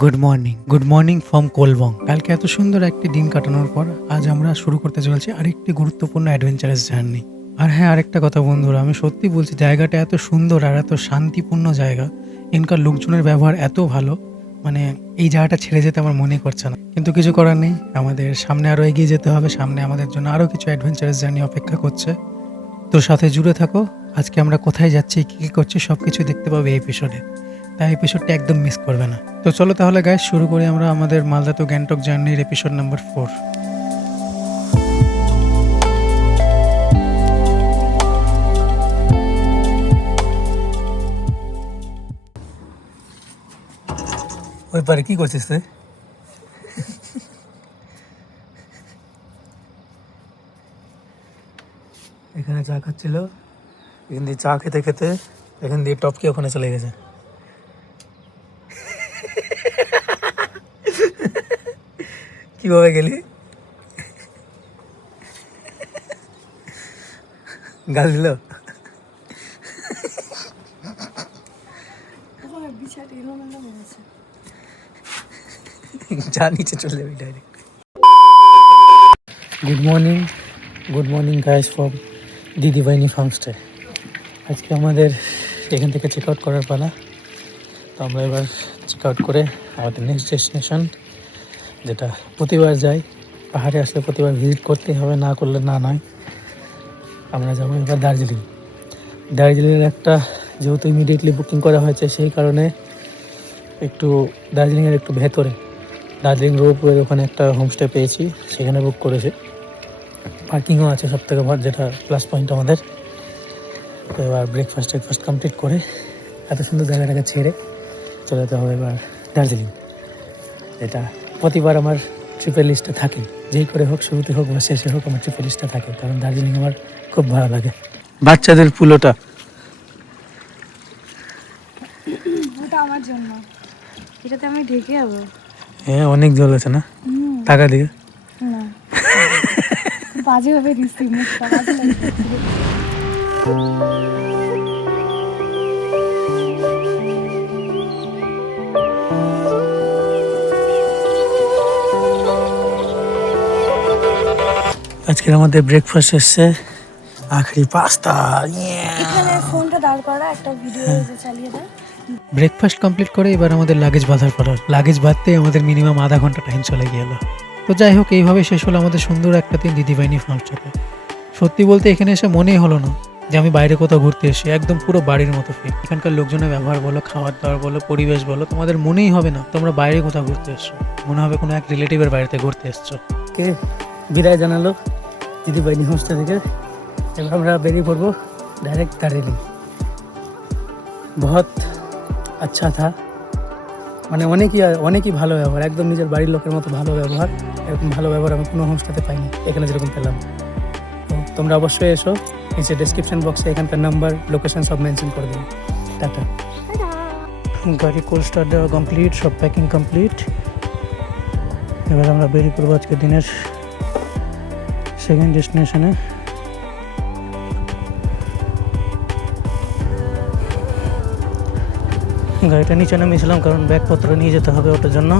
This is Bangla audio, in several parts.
Good morning from কোলবং। কালকে এত সুন্দর একটি দিন কাটানোর পর আজ আমরা শুরু করতে চলেছি আরেকটি গুরুত্বপূর্ণ অ্যাডভেঞ্চারাস জার্নি। আর হ্যাঁ, আরেকটা কথা বন্ধুরা, আমি সত্যি বলছি, জায়গাটা এত সুন্দর আর এত শান্তিপূর্ণ জায়গা। এখানকার লোকজনের ব্যবহার এত ভালো, মানে এই জায়গাটা ছেড়ে যেতে আমার মনে করছে না। কিন্তু কিছু করার নেই, আমাদের সামনে আরও এগিয়ে যেতে হবে। সামনে আমাদের জন্য আরও কিছু অ্যাডভেঞ্চারাস জার্নি অপেক্ষা করছে। তোর সাথে জুড়ে থাকো। আজকে আমরা কোথায় যাচ্ছি, কী কী করছি, সব কিছু দেখতে পাবে এই এপিসোডে। তাই এপিসোডটা একদম মিস করবে না। তো চলো তাহলে গাইস, শুরু করি আমরা আমাদের মালদা টু গ্যাংটক জার্নির এপিসোড নাম্বার 4। ওই পারে কি করছিস তুই? এখানে চা খাচ্ছিল, এখান দিয়ে চা খেতে খেতে এখান দিয়ে টপকি ওখানে চলে গেছে। কিভাবে গেলি? গাল দিল? যা নিচে চলে যাবি direct. Good morning guys from Didibaini farmstay. আজকে আমাদের এখান থেকে চেক আউট করার পালা। তো আমরা এবার চেক আউট করে আমাদের নেক্সট ডেস্টিনেশন, যেটা প্রতিবার যাই, পাহাড়ে আসলে প্রতিবার ভিজিট করতেই হবে, না করলে না নয়। আমরা যাবো এবার দার্জিলিংয়ের একটা, যেহেতু ইমিডিয়েটলি বুকিং করা হয়েছে, সেই কারণে একটু দার্জিলিংয়ের একটু ভেতরে দার্জিলিং রোডের ওখানে একটা হোমস্টে পেয়েছি, সেখানে বুক করেছে। পার্কিংও আছে সব থেকে বড়, যেটা প্লাস পয়েন্ট আমাদের। তো এবার ব্রেকফাস্ট কমপ্লিট করে এত সুন্দর জায়গাটাকে ছেড়ে চলে যেতে হবে এবার দার্জিলিং। এটা প্রতিবার আমার ট্রিপের লিস্টে থাকে, যেই করে হোক, শুরুতে হোক বা শেষে হোক, আমার ট্রিপের লিস্টে থাকে, কারণ দার্জিলিং আমার খুব ভালো লাগে। বাচ্চাদের পুলোটা ওটা আমার জন্য, এটাতে আমি ঢেকে যাবো। হ্যাঁ, অনেক জল আছে না? টাকা দিয়ে না, বাজেভাবে দিচ্ছি, মুখটা বাজে লাগছে। আজকের আমাদের ব্রেকফাস্ট এসছে আখরি পাস্তা। এখানে ফোনটা দাঁড় করা, একটা ভিডিও চালিয়ে দেয়। ব্রেকফাস্ট কমপ্লিট করে এবার আমাদের লাগেজ বাঁধার পালা। লাগেজ বাঁধতে আমাদের মিনিমাম আধা ঘন্টা টাইম চলে গেল। তো যাই হোক, এইভাবে শেষ হলো আমাদের সুন্দর একটা দিন দিদিবাইনি ফার্মস্টেতে। সত্যি বলতে এখানে এসে মনেই হলো না যে আমি বাইরে কোথাও ঘুরতে এসে, একদম পুরো বাড়ির মতো ফিল। এখানকার লোকজনের ব্যবহার বলো, খাবার দাবার বলো, পরিবেশ বলো, তোমাদের মনেই হবে না তোমরা বাইরে কোথাও ঘুরতে এসছো, মনে হবে কোনো এক রিলেটিভের বাড়িতে ঘুরতে এসছো। কে বিদায় জানালো দিদিবাইনি হোমস্টে থেকে। এবার আমরা বেরিয়ে পড়বো ডাইরেক্ট দার্জিলিং। বহুত আচ্ছা থা, মানে অনেকই ভালো ব্যবহার, একদম নিজের বাড়ির লোকের মতো ভালো ব্যবহার। এরকম ভালো ব্যবহার আমি কোনো হোমস্টেতে পাইনি, এখানে যেরকম পেলাম। তো তোমরা অবশ্যই এসো, নিচে ডেসক্রিপশন বক্সে এখানকার নাম্বার, লোকেশন সব মেনশন করে দেবো। টাটা। গাড়ি কোল্ড স্টার্ট দেওয়া কমপ্লিট, সব প্যাকিং কমপ্লিট। এবার আমরা বেরিয়ে পড়বো আজকের দিনের সেকেন্ড ডেস্টিনেশনে। গাড়িটা নিচে নামিয়েছিলাম কারণ ব্যাগপত্র নিয়ে যেতে হবে ওটার জন্য।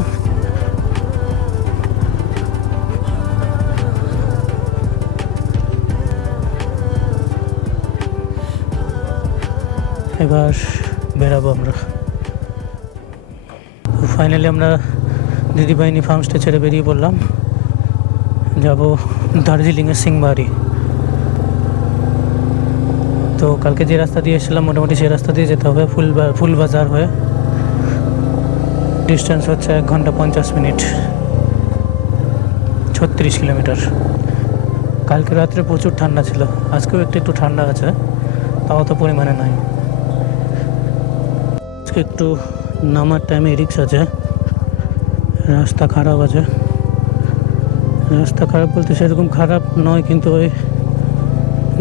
এবার বেরাবো আমরা। ফাইনালি আমরা দিদিবাইনি ফার্মস্টে ছেড়ে বেরিয়ে পড়লাম, যাব দার্জিলিংয়ের সিংবাড়ি। তো কালকে যে রাস্তা দিয়ে এসেছিলাম মোটামুটি সেই রাস্তা দিয়ে যেতে হবে, ফুলবাজার হয়ে। ডিস্টেন্স হচ্ছে 1 ঘন্টা 50 মিনিট, 36 কিলোমিটার। কালকে রাত্রে প্রচুর ঠান্ডা ছিল, আজকেও একটু ঠান্ডা আছে, তাও তো পরিমাণে নাই। আজকে একটু নামার টাইমে রিক্স আছে, রাস্তা খারাপ আছে। রাস্তা খারাপ বলতে সেরকম খারাপ নয়, কিন্তু ওই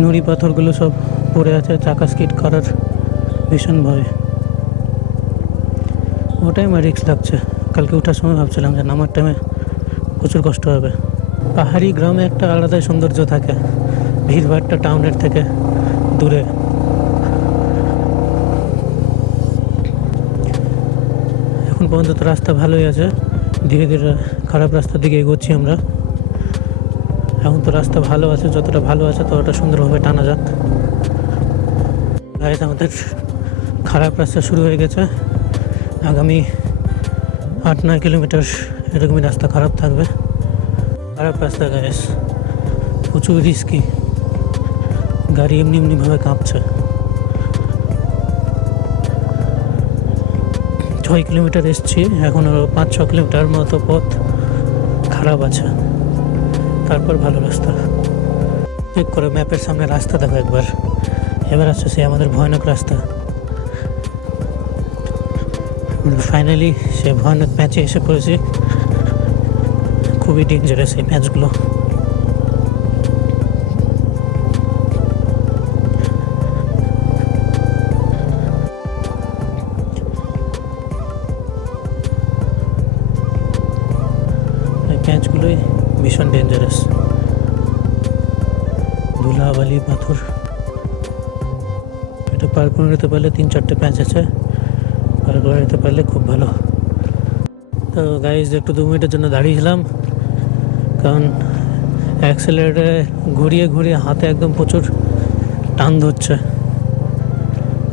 নুড়ি পাথরগুলো সব পড়ে আছে, চাকা স্কিড করার ভীষণ ভয়। ওটাই আমার রিক্স লাগছে। কালকে ওঠার সময় ভাবছিলাম যে নামার টাইমে প্রচুর কষ্ট হবে। পাহাড়ি গ্রামে একটা আলাদাই সৌন্দর্য থাকে, ভিড়ভাড়টা টাউনের থেকে দূরে। এখন পর্যন্ত তো রাস্তা ভালোই আছে, ধীরে ধীরে খারাপ রাস্তার দিকে এগোচ্ছি আমরা। এখন তো রাস্তা ভালো আছে, যতটা ভালো আছে ততটা সুন্দরভাবে টানা যাক। গাইস আমাদের খারাপ রাস্তা শুরু হয়ে গেছে, আগামী 8-9 কিলোমিটার এরকমই রাস্তা খারাপ থাকবে। খারাপ রাস্তা গাইস, প্রচুর রিস্কি, গাড়ি এমনি এমনিভাবে কাঁপছে। 6 কিলোমিটার এসছি, এখন আরও 5-6 কিলোমিটার মতো পথ খারাপ আছে, তারপর ভালো রাস্তা। চেক করে ম্যাপের সামনে রাস্তা দেখো একবার, এবার আসছে সে আমাদের ভয়ানক রাস্তা। ফাইনালি সে ভয়ানক ম্যাচে এসে পড়েছি, খুবই ডেঞ্জারাস এই ম্যাচগুলো। এই ম্যাচগুলোই ভীষণ ডেঞ্জারাস, ধুলা বালি পাথর। এটা পার করে নিতে পারলে 3-4টে প্যাচ আছে, পার করে নিতে পারলে খুব ভালো। তো গাইজ একটু 2 মিনিটের জন্য দাঁড়িয়েছিলাম, কারণ অ্যাক্সেলারেটরে ঘুরিয়ে ঘুরিয়ে হাতে একদম প্রচুর টান ধরছে।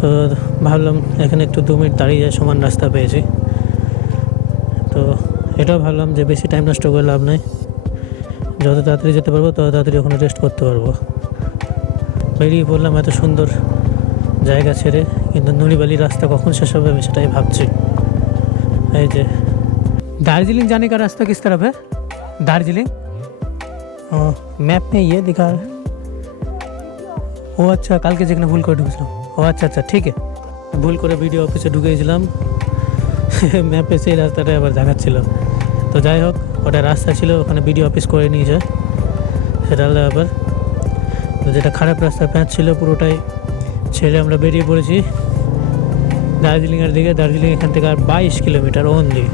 তো ভাবলাম এখানে একটু 2 মিনিট দাঁড়িয়ে যায়, সমান রাস্তা পেয়েছি। তো এটাও ভাবলাম যে বেশি টাইম নষ্ট করে লাভ নেই, যত তাড়াতাড়ি যেতে পারবো তত তাড়াতাড়ি ওখানে রেস্ট করতে পারবো। বেরিয়ে পড়লাম এত সুন্দর জায়গা ছেড়ে, কিন্তু নুড়িবালি রাস্তা কখন শেষ হবে আমি সেটাই ভাবছি। এই যে दार्जिलिंग जाने का रास्ता किस तरफ है? दार्जिलिंग मैप में ये दिखा है। ও আচ্ছা, কালকে যেখানে ভুল করে ঢুকেছিলাম। ও আচ্ছা আচ্ছা, ঠিক আছে, ভুল করে ভিডিও অফিসে ঢুকেছিলাম, ম্যাপে সেই রাস্তাটা আবার দেখাচ্ছিল। তো যাই হোক, ওটা রাস্তা ছিল, ওখানে ভিডিও অফিস করে নিয়েছে, সেটা আলাদা ব্যাপার। তো যেটা খারাপ রাস্তা প্যাঁচ ছিল পুরোটাই ছেড়ে আমরা বেরিয়ে পড়েছি দার্জিলিংয়ের দিকে। দার্জিলিং এখান থেকে আর 22 কিলোমিটার অনলি।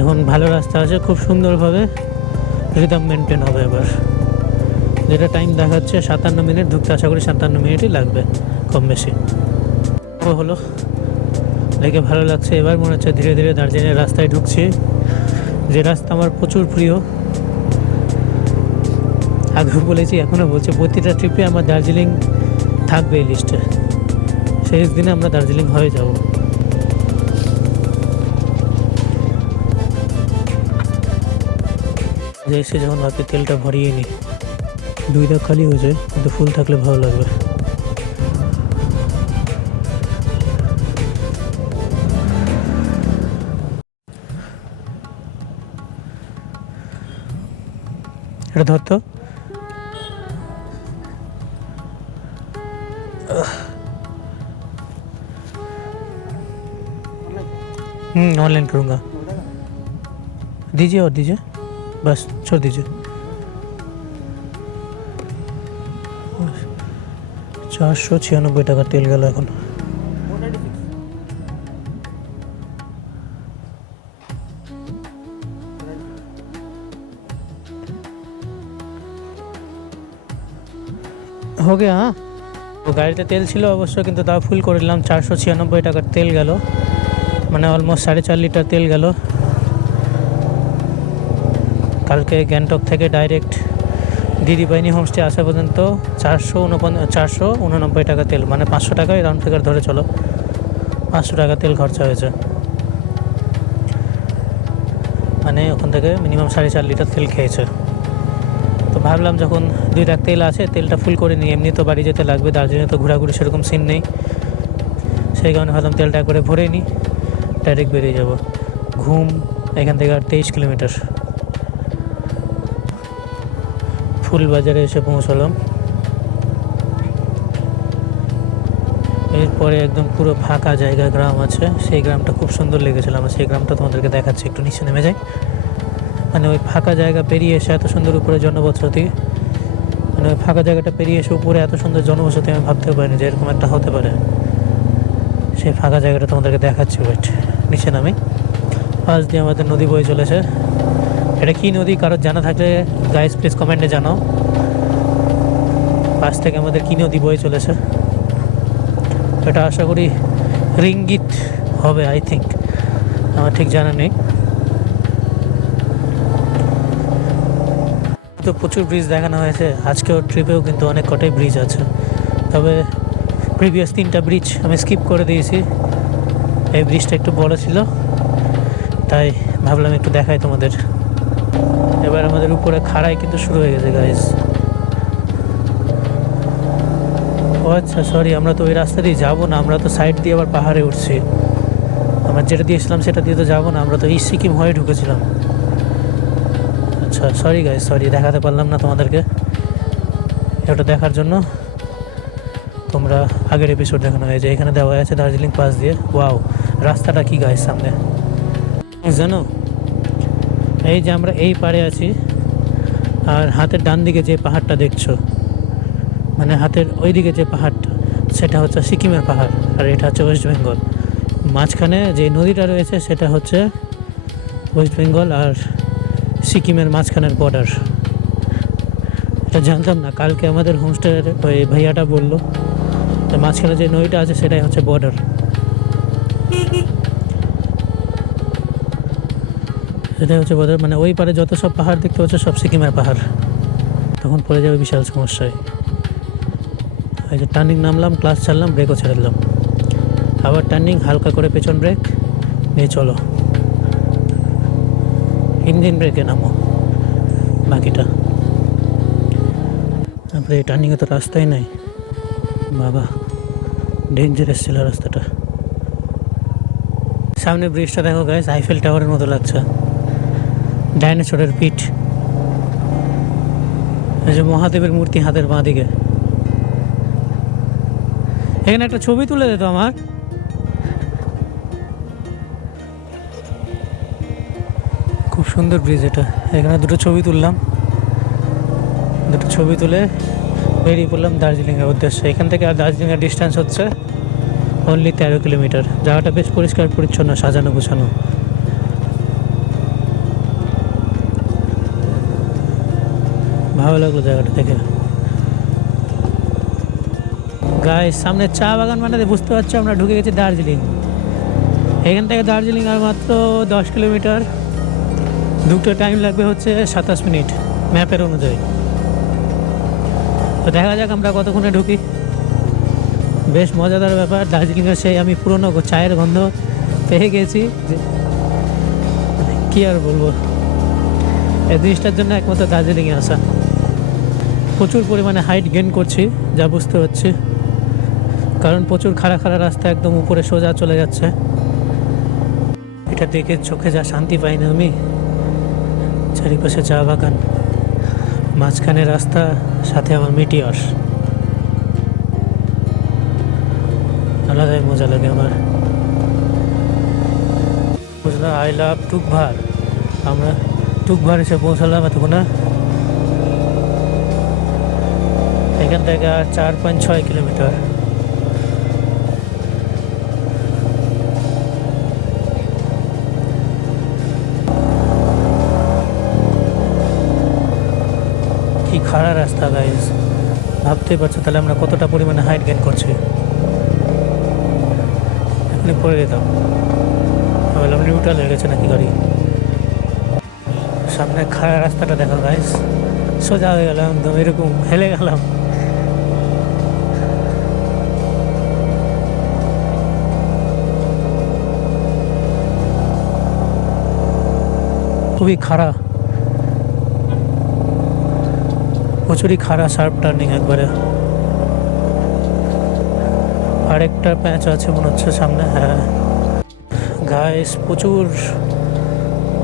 এখন ভালো রাস্তা আছে, খুব সুন্দরভাবে রিদম মেনটেন হবে। এবার যেটা টাইম দেখাচ্ছে 57 মিনিট, ঢুকতে আশা করি 57 মিনিটই লাগবে কম বেশি। ও হলো, দেখে ভালো লাগছে। এবার মনে হচ্ছে ধীরে ধীরে দার্জিলিংয়ের রাস্তায় ঢুকছি, যে রাস্তা আমার প্রচুর প্রিয়। আগেও বলেছি, এখনও বলছি, প্রতিটা ট্রিপে আমার দার্জিলিং থাকবে এই লিস্টে। শেষ দিনে আমরা দার্জিলিং হয়ে যাব। যে এসে যখন ভাবছি তেলটা ভরিয়ে নিই, 2 দাগ খালি হয়েছে, কিন্তু ফুল থাকলে ভালো লাগবে। এটা ধরতো ऑनलाइन करूँगा। दीजिए और दीजिए, बस छोड़ दीजिए। 496 টাকা তেল গেল এখন। हो गया। हाँ, তো গাড়িতে তেল ছিল অবশ্য, কিন্তু তাও ফুল করে দিলাম। 496 টাকার তেল গেল, মানে অলমোস্ট 4.5 লিটার তেল গেল। কালকে গ্যাংটক থেকে ডাইরেক্ট দিদিবাইনি হোমস্টে আসা পর্যন্ত 489 টাকা তেল, মানে 500 টাকায় রাউন্ড ফিগার ধরে চলো, 500 টাকা তেল খরচা হয়েছে। মানে ওখান থেকে মিনিমাম 4.5 লিটার তেল খেয়েছে। তো ভাবলাম যখন 2 দাগ তেল আছে, তেলটা ফুল করে নিই, এমনি তো বাড়ি যেতে লাগবে, দার্জিলিংয়ে তো ঘোরাঘুরি সেরকম সিন নেই, সেই কারণে ভাবলাম তেলটা একবারে ভরে নিই, ডাইরেক্ট বেরিয়ে যাব। ঘুম এখান থেকে আর 23 কিলোমিটার। ফুলবাজারে এসে পৌঁছলাম। এরপরে একদম পুরো ফাঁকা জায়গা, গ্রাম আছে, সেই গ্রামটা খুব সুন্দর লেগেছিল আমার। সেই গ্রামটা তোমাদেরকে দেখাচ্ছি, একটু নিচে নেমে যাই। মানে ওই ফাঁকা জায়গা পেরিয়ে এসে এত সুন্দর উপরে জনবসতি, মানে ওই ফাঁকা জায়গাটা পেরিয়ে এসে উপরে এত সুন্দর জনবসতি আমি ভাবতেও পারিনি যে এরকম একটা হতে পারে। সেই ফাঁকা জায়গাটা তোমাদেরকে দেখাচ্ছি। ওয়েট, নিচে নামি। পাশ দিয়ে আমাদের নদী বয়ে চলেছে। এটা কী নদী কারোর জানা থাকলে গাইস প্লিজ কমেন্টে জানাও, পাশ থেকে আমাদের কী নদী বয়ে চলেছে। এটা আশা করি রিঙ্গিত হবে, আই থিঙ্ক আমার ঠিক জানা নেই। তো প্রচুর ব্রিজ দেখানো হয়েছে, আজকেও ট্রিপেও কিন্তু অনেক কটাই ব্রিজ আছে, তবে প্রিভিয়াস 3টা ব্রিজ আমি স্কিপ করে দিয়েছি। এই ব্রিজটা একটু বড় ছিল, তাই ভাবলাম একটু দেখাই তোমাদের। এবার আমাদের উপরে খাড়াই কিন্তু শুরু হয়ে গেছে গাইজ। ও আচ্ছা, সরি, আমরা তো ওই রাস্তা দিয়ে যাবো না, আমরা তো সাইড দিয়ে আবার পাহাড়ে উঠছি। আমরা যেটা দিয়েছিলাম সেটা দিয়ে তো যাবো না, আমরা তো ইস্ট সিকিম হয়ে ঢুকেছিলাম। আচ্ছা, সরি গাইজ, সরি, দেখাতে পারলাম না তোমাদেরকে। এটা দেখার জন্য তোমরা আগের এপিসোড দেখানো হয়েছে। এখানে দেওয়া আছে দার্জিলিং পাস দিয়ে। ওয়াও, রাস্তাটা কি গাইজ সামনে জানো? এই যে আমরা এই পাড়ে আছি, আর হাতের ডান দিকে যে পাহাড়টা দেখছো, মানে হাতের ওই দিকে যে পাহাড়টা, সেটা হচ্ছে সিকিমের পাহাড়, আর এটা হচ্ছে ওয়েস্ট বেঙ্গল। মাঝখানে যে নদীটা রয়েছে সেটা হচ্ছে ওয়েস্ট বেঙ্গল আর সিকিমের মাঝখানের বর্ডার। এটা জানতাম না, কালকে আমাদের হোমস্টের ওই ভাইয়াটা বললো যে মাঝখানে যে নদীটা আছে সেটাই হচ্ছে বর্ডার। সেটাই হচ্ছে বর্ডার, মানে ওই পারে যত সব পাহাড় দেখতে হচ্ছে সব সিকিমের পাহাড়। তখন পড়ে যাবে বিশাল সমস্যায়। এই যে টার্নিং নামলাম, ক্লাস ছাড়লাম, ব্রেকও ছেড়ে দিলাম, আবার টার্নিং, হালকা করে পেছন ব্রেক নিয়ে চলো, ইঞ্জিন ব্রেকে নামো বাকিটা। তারপরে এই টার্নিংয়ে তো রাস্তাই নাই বাবা, ডেঞ্জারাস ছিল রাস্তাটা। সামনে ব্রিজটা দেখো গাইস, আইফেল টাওয়ারের মতো লাগছে, ডাইনোসরের পিঠ। এই যে মহাদেবের মূর্তি হাতের বাঁ দিকে। এখানে একটা ছবি তুলে দিত আমার। খুব সুন্দর ব্রিজ এটা, এখানে দুটো ছবি তুললাম, দুটো ছবি তুলে বেরিয়ে পড়লাম দার্জিলিংয়ের উদ্দেশ্যে। এখান থেকে আর দার্জিলিংয়ের ডিস্টেন্স হচ্ছে অনলি 13 কিলোমিটার। জায়গাটা বেশ পরিষ্কার পরিচ্ছন্ন, সাজানো গোছানো। ভালো লাগলো জায়গাটা দেখে। গাইস, সামনে চা বাগান, মানে বুঝতে পারছো আমরা ঢুকে গেছি দার্জিলিং। এখান থেকে দার্জিলিং আর মাত্র 10 কিলোমিটার। দুটো টাইম লাগবে হচ্ছে 27 মিনিট ম্যাপের অনুযায়ী। তো দেখা যাক আমরা কতক্ষণে ঢুকি। বেশ মজাদার ব্যাপার, দার্জিলিংয়ের সেই আমি পুরনো চায়ের গন্ধ পেয়ে গেছি, যে কী আর বলবো। এই জিনিসটার জন্য একমাত্র দার্জিলিংয়ে আসা। প্রচুর পরিমাণে হাইট গেইন করছি যা বুঝতে পারছি, কারণ প্রচুর খাড়া খাড়া রাস্তা, একদম উপরে সোজা চলে যাচ্ছে। এটা দেখে চোখে যা শান্তি পাই না আমি। চারিপাশে চা বাগান, মাঝখানে রাস্তা, সাথে আমার মিটিয়র। আলাদাই মজা লাগে আমার। বুঝলাম, আই লাভ টুকভার। আমরা টুকভার এসে পৌঁছালাম এতক্ষণে। এখান থেকে আর 4.6 কিলোমিটার। কি খাড়া রাস্তা গাইজ, ভাবতেই পারছো তাহলে আমরা কতটা পরিমাণে হাইট গেইন করছি। এখানে পড়ে যেতাম, ভাবলাম নিউট্রাল হয়ে গেছে নাকি গাড়ি। সামনে খাড়া রাস্তাটা দেখো গাইজ, সোজা হয়ে গেলাম একদম, এরকম হেলে গেলাম। খুবই খাড়া, প্রচুরই খাড়া, শার্প টার্নিং একবারে। আরেকটা প্যাঁচ আছে মনে হচ্ছে সামনে। হ্যাঁ গাইস, প্রচুর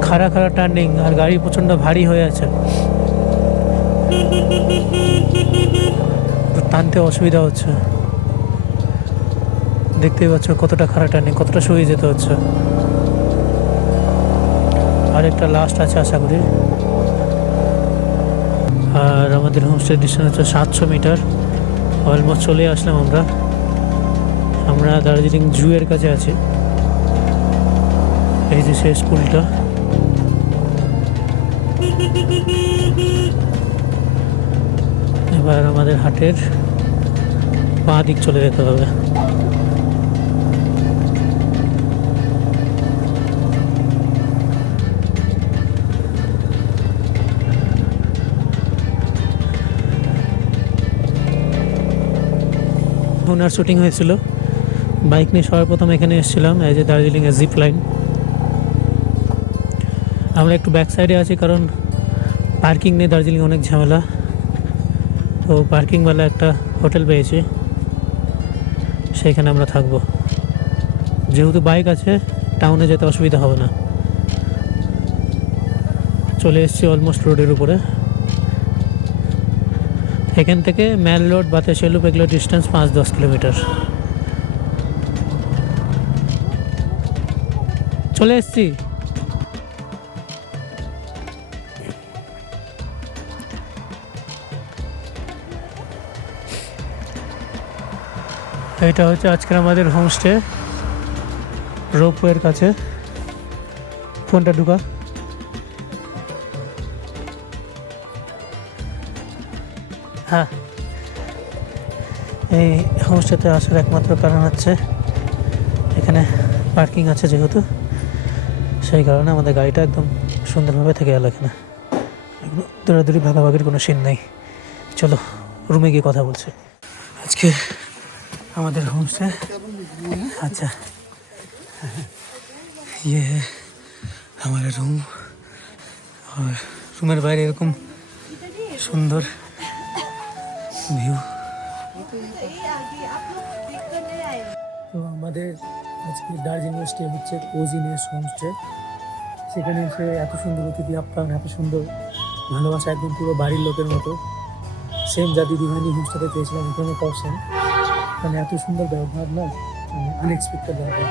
খাড়া খাড়া টার্নিং, আর গাড়ি প্রচণ্ড ভারী হয়ে আছে, টানতে অসুবিধা হচ্ছে। দেখতেই পাচ্ছ কতটা খাড়া টার্নিং, কতটা সরিয়ে যেতে হচ্ছে। আরেকটা লাস্ট আছে আশা করি। আর আমাদের হোমস্টে ডিস্টেন্স হচ্ছে 700 মিটার। অলমোস্ট চলে আসলাম আমরা। আমরা দার্জিলিং জুয়ের কাছে আছি। এই যে সেই স্কুলটা। এবার আমাদের হাটের বাঁ দিক চলে যেতে হবে। ওনার শুটিং হয়েছিল। বাইক নিয়ে সবার প্রথম এখানে এসেছিলাম, এই যে দার্জিলিংয়ের জিপ লাইন। আমরা একটু ব্যাক সাইডে আছি কারণ পার্কিং নিয়ে দার্জিলিং অনেক ঝামেলা। তো পার্কিংওয়ালা একটা হোটেল পেয়েছি, সেইখানে আমরা থাকবো। যেহেতু বাইক আছে টাউনে যেতে অসুবিধা হবে না। চলে এসেছি অলমোস্ট রোডের উপরে। এখান থেকে ম্যাল রোড বাতাসিয়া লুপ এগুলো ডিস্টেন্স 5-10 কিলোমিটার। চলে এসেছি। এটা হচ্ছে আজকের আমাদের হোমস্টে, রোপওয়ের কাছে। ফোনটা ঢুকা। হ্যাঁ, এই হোমস্টেতে আসার একমাত্র কারণ হচ্ছে এখানে পার্কিং আছে, যেহেতু সেই কারণে আমাদের গাড়িটা একদম সুন্দরভাবে থেকে গেল। এখানে দৌড়াদৌড়ি ভাগাভাগির কোনো সিন নেই। চলো রুমে গিয়ে কথা বলছি। আজকে আমাদের হোমস্টে, আচ্ছা ये है हमारा रूम, और রুমের বাইরে এরকম সুন্দর ভিউ। তো আমাদের আজকে দার্জিলিং স্টে হচ্ছে কোজিনেস হোমস্টে। সেখানে এসে এত সুন্দর অতিথি আপ্যায়ন, এত সুন্দর ভালোবাসা, একদম পুরো বাড়ির লোকের মতো। সেম যা দিদিভাইনি হোমস্টেতে পেয়েছিলাম এখানে পারছেন। মানে এত সুন্দর ব্যবহার না, আনএক্সপেক্টেড ব্যবহার।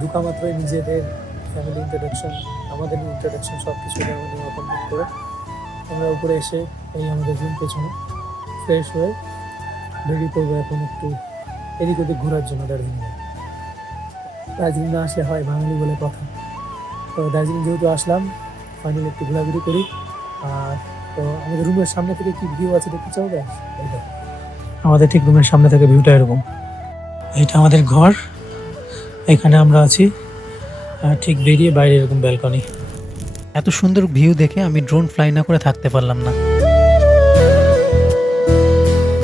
ঢুকা মাত্রই নিজেদের ফ্যামিলি ইন্ট্রোডাকশন, আমাদের ইন্ট্রোডাকশন সব কিছু আমাদের কমপ্লিট করে আমরা উপরে এসে এই আমাদের রুম পেছনে ফ্রেশ হয়ে রেডি করবো এখন একটু এদিক ওদিক ঘোরার জন্য দার্জিলিংয়ে। দার্জিলিং না আসলে হয় বাঙালি বলে কথা। তো দার্জিলিং যেহেতু আসলাম, ফাইনালি একটু ঘোরাঘুরি করি। আর তো আমাদের রুমের সামনে থেকে কি ভিউ আছে দেখতে চাও? এইটা আমাদের ঠিক রুমের সামনে থেকে ভিউটা এরকম। এইটা আমাদের ঘর, এখানে আমরা আছি। আর ঠিক বেরিয়ে বাইরে এরকম ব্যালকনি। এত সুন্দর ভিউ দেখে আমি ড্রোন ফ্লাই না করে থাকতে পারলাম না।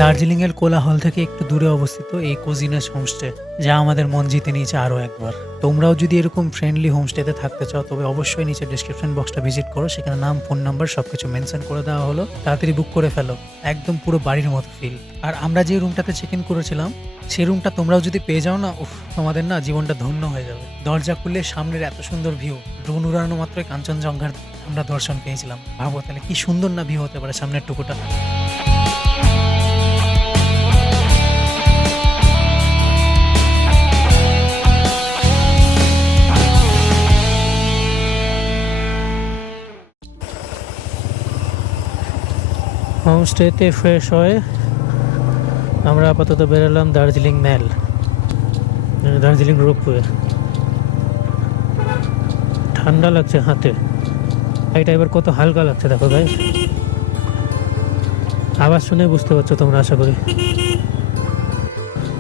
দার্জিলিংয়ের কোলাহল থেকে একটু দূরে অবস্থিত এই কোজিনেস হোমস্টে, যা আমাদের মন জিতে নিয়েছে আরও একবার। তোমরাও যদি এরকম ফ্রেন্ডলি হোমস্টেতে থাকতে চাও তবে অবশ্যই নিচে ডিসক্রিপশন বক্সটা ভিজিট করো। সেখানে নাম, ফোন নাম্বার সবকিছু মেনশন করে দেওয়া হলো। তাড়াতাড়ি বুক করে ফেলো, একদম পুরো বাড়ির মতো ফিল। আর আমরা যে রুমটাতে চেক ইন করেছিলাম সেই রুমটা তোমরাও যদি পেয়ে যাও না, উফ, তোমাদের না জীবনটা ধন্য হয়ে যাবে। দরজা খুললে সামনের এত সুন্দর ভিউ, ড্রোন উড়ানো মাত্রই কাঞ্চনজঙ্ঘার আমরা দর্শন পেয়েছিলাম। ভাবো তাহলে কি সুন্দর না ভিউ হতে পারে সামনের টুকুটা। হোমস্টেতে ফ্রেশ হয়ে আমরা আপাতত বেরোলাম দার্জিলিং ম্যাল, দার্জিলিং রোপওয়ে। ঠান্ডা লাগছে হাতে, এটা এবার কত হালকা লাগছে দেখো গাইস। আওয়াজ শুনে বুঝতে পারছো তোমরা আশা করি।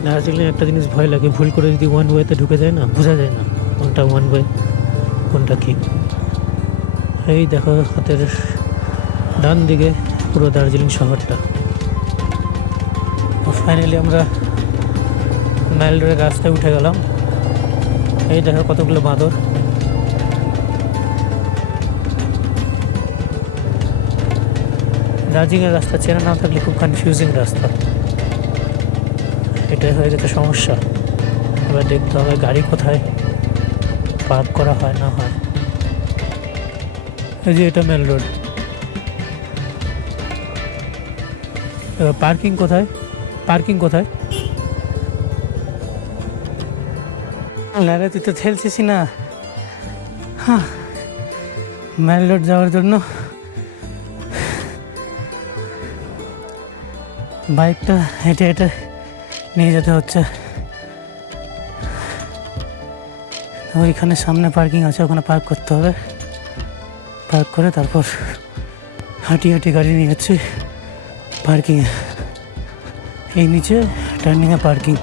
দার্জিলিং একটা জিনিস ভয় লাগে, ভুল করে যদি ওয়ান ওয়েতে ঢুকে যায় না, বোঝা যায় না কোনটা ওয়ান ওয়ে কোনটা কি। এই দেখো হাতের ডান দিকে পুরো দার্জিলিং শহরটা। ফাইনালি আমরা ম্যালডোরের রাস্তায় উঠে গেলাম। এই দেখো কতগুলো বাঁদর। দার্জিলিংয়ের রাস্তা চেনা না থাকলে খুব কনফিউজিং রাস্তা, এটাই হয়ে গেছে সমস্যা। এবার দেখতে হবে গাড়ি কোথায় পার্ক করা হয় না হয়। এই যে এটা মেল রোড, এবার পার্কিং কোথায়? পার্কিং কোথায়? লারে তুই তো ঠেলছিস না। হ্যাঁ, মেল রোড যাওয়ার জন্য বাইকটা হেঁটে হেঁটে নিয়ে যেতে হচ্ছে। ওইখানে সামনে পার্কিং আছে, ওখানে পার্ক করতে হবে। পার্ক করে তারপর হাঁটি হাঁটি গাড়ি নিয়ে যাচ্ছি পার্কিংয়ে। এই নিচে টার্নিংয়ে পার্কিং।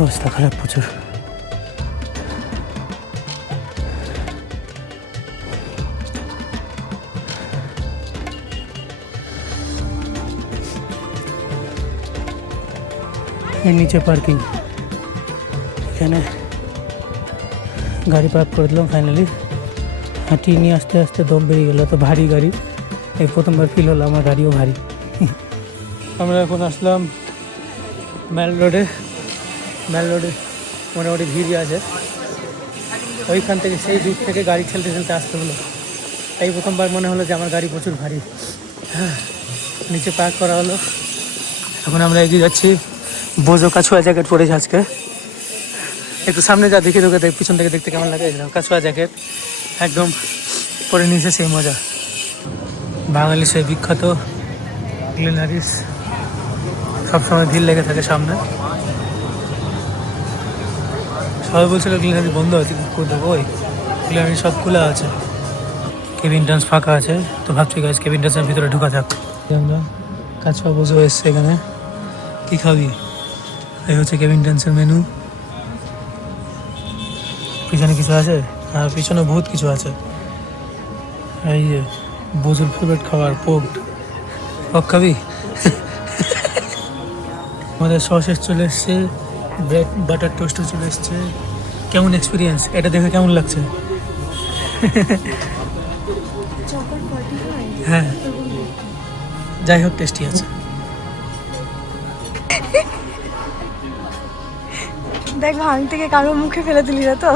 অবস্থা খারাপ প্রচুর। এর নিচে পার্কিং, এখানে গাড়ি পার্ক করে দিলাম ফাইনালি। হাঁটিয়ে নিয়ে আস্তে আস্তে দম বেরিয়ে গেলো, তো ভারী গাড়ি, এই প্রথমবার ফিল হলো আমার গাড়িও ভারী। আমরা এখন আসলাম ম্যাল রোডে। ম্যাল রোডে মোটামুটি ভিড়ই আছে, ওইখান থেকে সেই দূর থেকে গাড়ি ঠেলতে ঠেলতে আসতে হলো। এই প্রথমবার মনে হলো যে আমার গাড়ি প্রচুর ভারী। নিচে পার্ক করা হলো, এখন আমরা এগিয়ে যাচ্ছি। বোঝো কাছুয়া জ্যাকেট পরেছি আজকে, একটু সামনে যা দেখে তোকে পিছন থেকে দেখতে কেমন লাগে। কাছুয়া জ্যাকেট একদম পরে নিয়েছে, সেই মজা। বাঙালি সেই বিখ্যাত গ্লেনারিস, সবসময় ভিড় লেগে থাকে সামনে। সবাই বলছিল গ্লেনারি বন্ধ আছে, ওই গ্লেনারি সব খোলা আছে, কেবিন ডান্স ফাঁকা আছে। তো ভাবছি গাছ কেবিন ডান্সের ভিতরে ঢোকা থাক। আমরা কাছুয়া বোঝো এসছে এখানে, কী খাবি? এই হচ্ছে কেবিন ডান্সের মেনু। পিছনে কিছু আছে, আর পিছনে বহুত কিছু আছে। এই যে বোঝোর ফেভারিট খাবার পোক খাবি? আমাদের সসেস চলে এসছে, ব্রেড বাটার টোস্টও চলে এসছে। কেমন এক্সপিরিয়েন্স, এটা দেখে কেমন লাগছে? হ্যাঁ, যাই হোক টেস্টি আছে। দেখ ভাঙ থেকে কারো মুখে ফেলে দিলি না তো?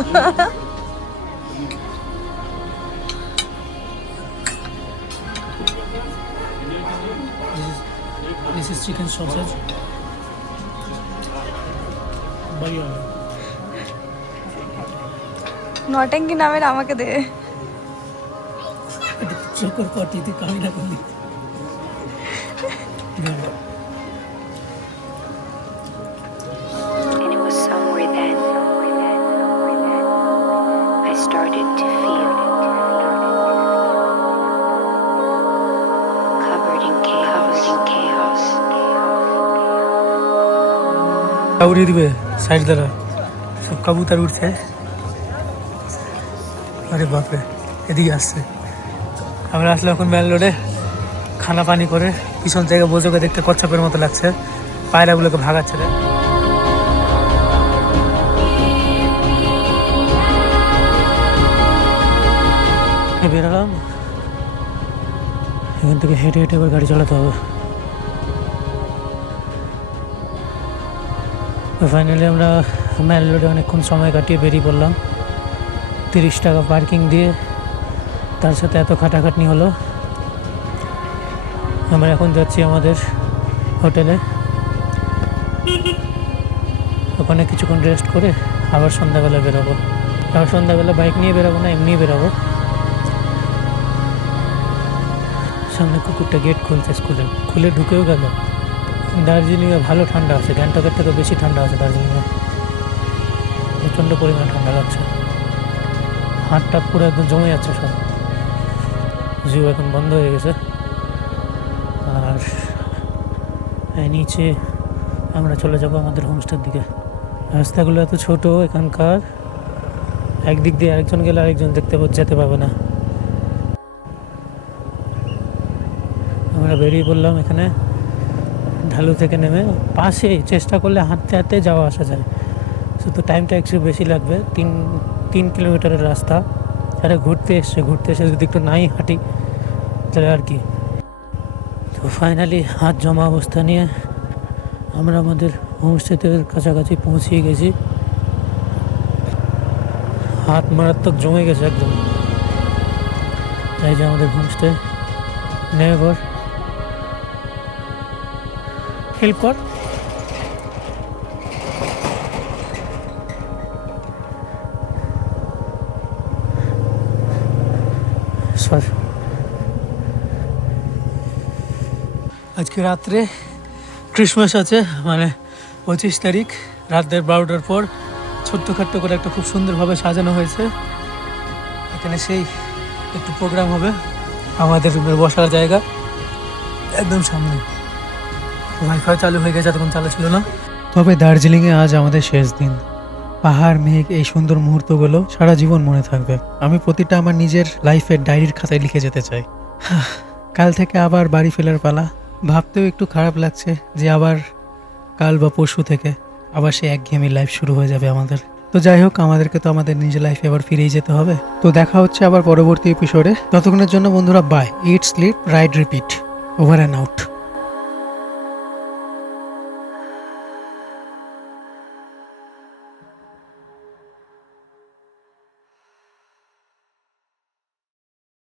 This is chicken sausage. নটেঙ্গি নামের আমাকে দে। চোখের পটিতে কামিনা করলি। And it was somewhere then I started to feel covered in chaos. উড়িয়ে দিবে সাইড দ্বারা, সব কবুতর উঠছে। আরে বাপরে, এদিকে আসছে। আমরা আসলে এখন ম্যাল রোডে খানা পানি করে, পিছন থেকে বোঝোকে দেখতে কচ্ছপের মতো লাগছে, পায়রাগুলোকে ভাগাচ্ছে রে। বেরোলাম এখান থেকে, হেঁটে হেঁটে এবার গাড়ি চালাতে হবে। ফাইনালি আমরা ম্যাল রোডে অনেকক্ষণ সময় কাটিয়ে বেরিয়ে পড়লাম। 30 টাকা পার্কিং দিয়ে, তার সাথে এত খাটাখাটনি হলো। আমরা এখন যাচ্ছি আমাদের হোটেলে, ওখানে কিছুক্ষণ রেস্ট করে আবার সন্ধ্যাবেলা বেরোবো। আবার সন্ধ্যাবেলা বাইক নিয়ে বেরোবো না, এমনি বেরোবো। সামনে কুকুরটা গেট খুলছে স্কুলে, খুলে ঢুকেও গেল। দার্জিলিংয়ে ভালো ঠান্ডা আছে, গ্যাংটকের থেকে বেশি ঠান্ডা আছে দার্জিলিংয়ে, প্রচণ্ড পরিমাণে ঠান্ডা লাগছে। হাতটা পুরো একদম জমে যাচ্ছে সব। জিও এখন বন্ধ হয়ে গেছে। আর নিচে আমরা চলে যাব আমাদের হোমস্টের দিকে। রাস্তাগুলো এত ছোট এখানকার, একদিক দিয়ে আরেকজন গেলে আরেকজন দেখতে যেতে পাবে না। আমরা বেরিয়ে পড়লাম এখানে ঢালু থেকে নেমে, পাশে চেষ্টা করলে হাঁটতে হাঁটতে যাওয়া আসা যায়, শুধু টাইমটা একটু বেশি লাগবে। 3 কিলোমিটারের রাস্তা। আরে ঘুরতে এসে যদি একটু নাই হাঁটি তাহলে আর কি। তো ফাইনালি হাত জমা অবস্থা নিয়ে আমরা আমাদের হোমস্টের কাছাকাছি পৌঁছিয়ে গেছি। হাত মারাত্মক জমে গেছে একদম। এই যে আমাদের হোমস্টে, নেভার হেল্প কর। আজকে রাত্রে ক্রিসমাস আছে, মানে 25 তারিখ রাত 12টার পর ছোট্টখাট্ট করে একটা খুব সুন্দরভাবে সাজানো হয়েছে। এখানে সেই একটু প্রোগ্রাম হবে, আমাদের রুমের বসার জায়গা একদম সামনে। ওয়াইফাই চালু হয়ে গেছে, তখন চালু ছিল না। তবে দার্জিলিংয়ে আজ আমাদের শেষ দিন। পাহাড়, মেঘ, এই সুন্দর মুহূর্তগুলো সারা জীবন মনে থাকবে। আমি প্রতিটা আমার নিজের লাইফের ডায়েরির খাতায় লিখে যেতে চাই। কাল থেকে আবার বাড়ি ফেরার পালা। ভাবতেও একটু খারাপ লাগছে যে আবার কাল বা পরশু থেকে আবার সেই একঘেয়েমি লাইফ শুরু হয়ে যাবে আমাদের। তো যাই হোক, আমাদেরকে তো আমাদের নিজের লাইফে আবার ফিরেই যেতে হবে। তো দেখা হচ্ছে আবার পরবর্তী এপিসোডে। ততক্ষণের জন্য বন্ধুরা bye. Eat, sleep, ride, repeat. Over and out.